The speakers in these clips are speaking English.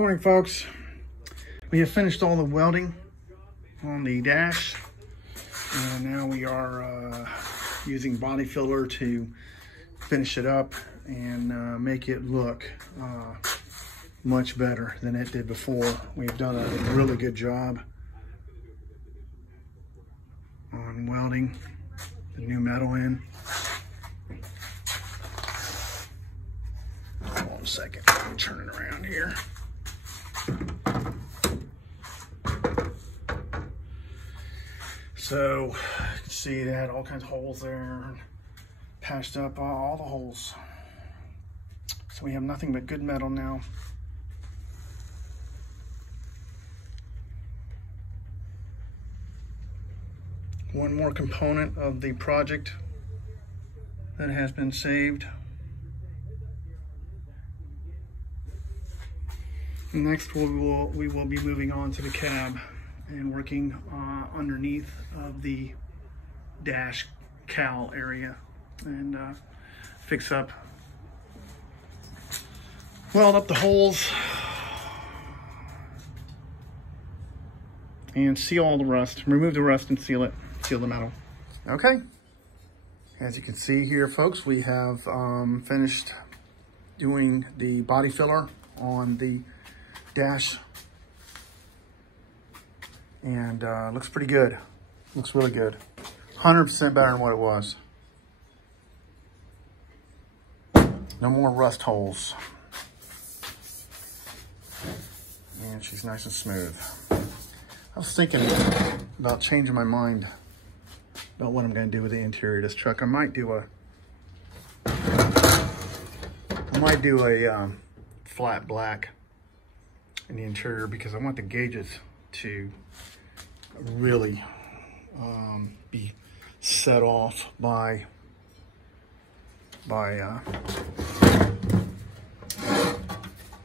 Morning, folks. We have finished all the welding on the dash, and now we are using body filler to finish it up and make it look much better than it did before. We've done a really good job on welding the new metal in. Hold on a second, let me turn it around here. So you can see they had all kinds of holes there, patched up all the holes. So we have nothing but good metal now. One more component of the project that has been saved. Next, we will be moving on to the cab and working underneath of the dash cowl area and fix up, weld up the holes and seal all the rust, remove the rust and seal it, seal the metal. Okay, as you can see here, folks, we have finished doing the body filler on the dash, and looks pretty good. Looks really good. 100% better than what it was. No more rust holes. And she's nice and smooth. I was thinking about changing my mind about what I'm going to do with the interior of this truck. I might do a flat black in the interior, because I want the gauges to really be set off by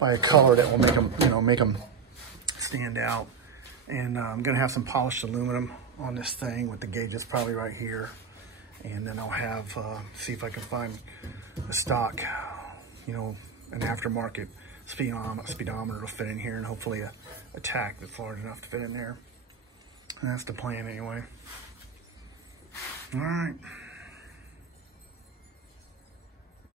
a color that will make them, make them stand out. And I'm gonna have some polished aluminum on this thing with the gauges probably right here, and then I'll have see if I can find a stock, an aftermarket speedometer to fit in here, and hopefully a tack that's large enough to fit in there. And that's the plan anyway. All right.